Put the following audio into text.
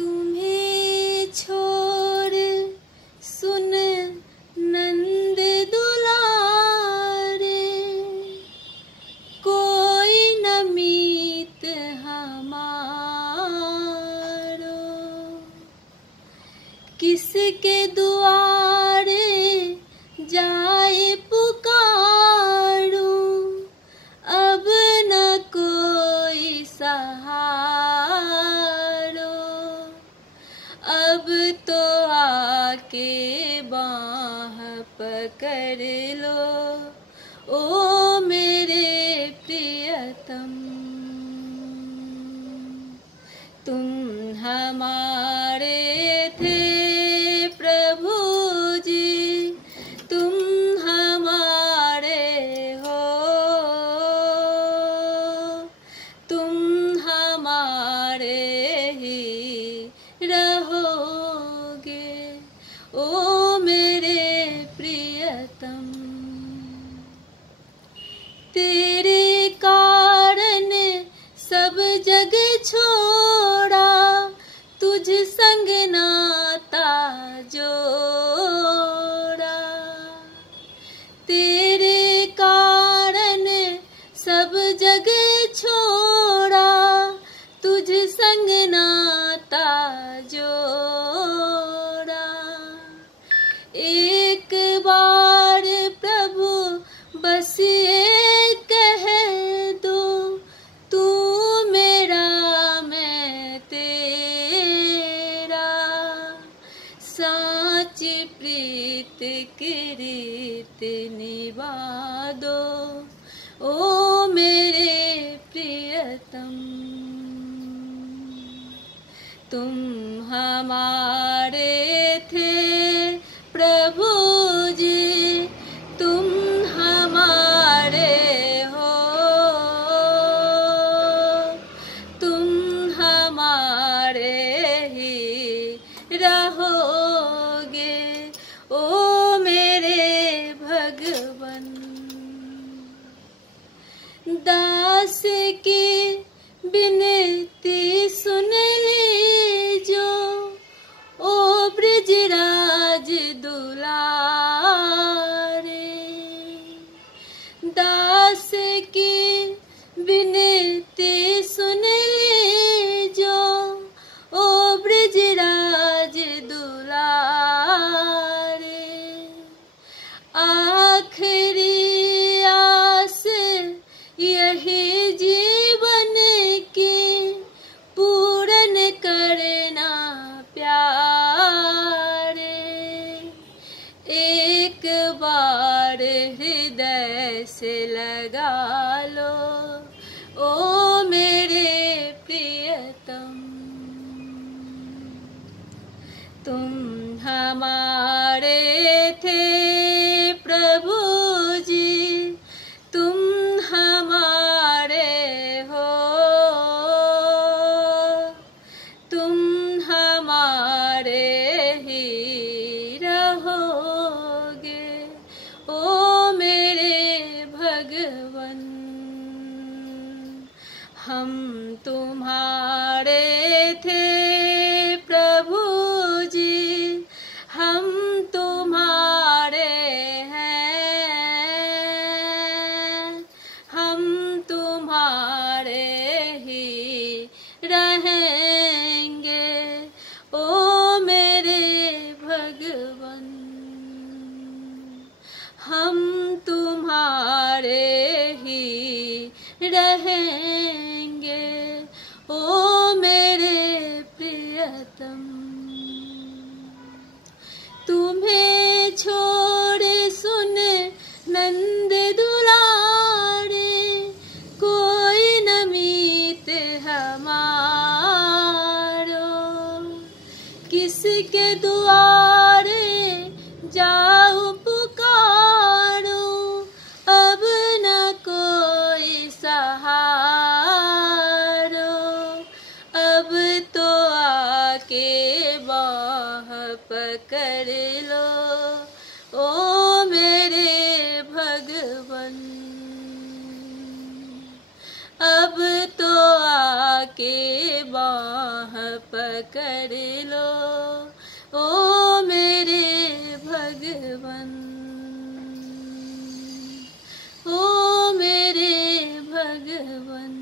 तुम्हें छोड़ सुन नंद दुलारे, कोई न मीत हमारो। किसके दुआरे जाए पुकारूं, अब न कोई सहारो। अब तो आके बाह पकड़ लो, ओ मेरे प्रियतम। तुम हमारे थे प्रभु जी, तुम हमारे हो, तुम हमारे ही रहोगे, ओ मेरे प्रियतम। तेरे कारण सब जग छोड़ा, तुझ संग नाता जोड़ा। तेरे कारण सब जग छोड़ा, तुझ संग नाता जोड़ा। एक बार प्रभु बस ये कह दो, तू मेरा मैं तेरा। साची प्रीत की रीत निभा दो, ओ मेरे प्रियतम। तुम हमारे थे प्रभु जी, तुम हमारे हो, तुम हमारे ही रहोगे, ओ मेरे भगवन। दास की बिनती सुन लीजो, ओ ब्रजराज दुलारे। दास की बिनती सुन लीजो, ओ ब्रजराज दुलारे। आखिरी आस यही जीवन की, पूरन करना प्यारे। एक बार हृदय से लगा लो, ओ मेरे प्रियतम। तुम हमारे थे प्रभु जी, तुम हमारे हो, तुम हमारे ही रहोगे, ओ मेरे भगवन। हम तुम्हारे थे प्रभु जी, हम तुम्हारे हैं, हम तुम्हारे ही रहेंगे, ओ मेरे भगवन। हम तुम्हारे ही रहेंगे, ओ मेरे प्रियतम। तुम्हें छोड़ सुन नंद दुलारे, कोई न मीत हमारो। किसके दुआरे जाऊं पुकारूं, अब न कोई सहारो। अब तो आके बाह पकड़ लो, ओ मेरे भगवन। अब तो आके बाह पकड़ लो, ओ मेरे भगवन, ओ मेरे भगवन।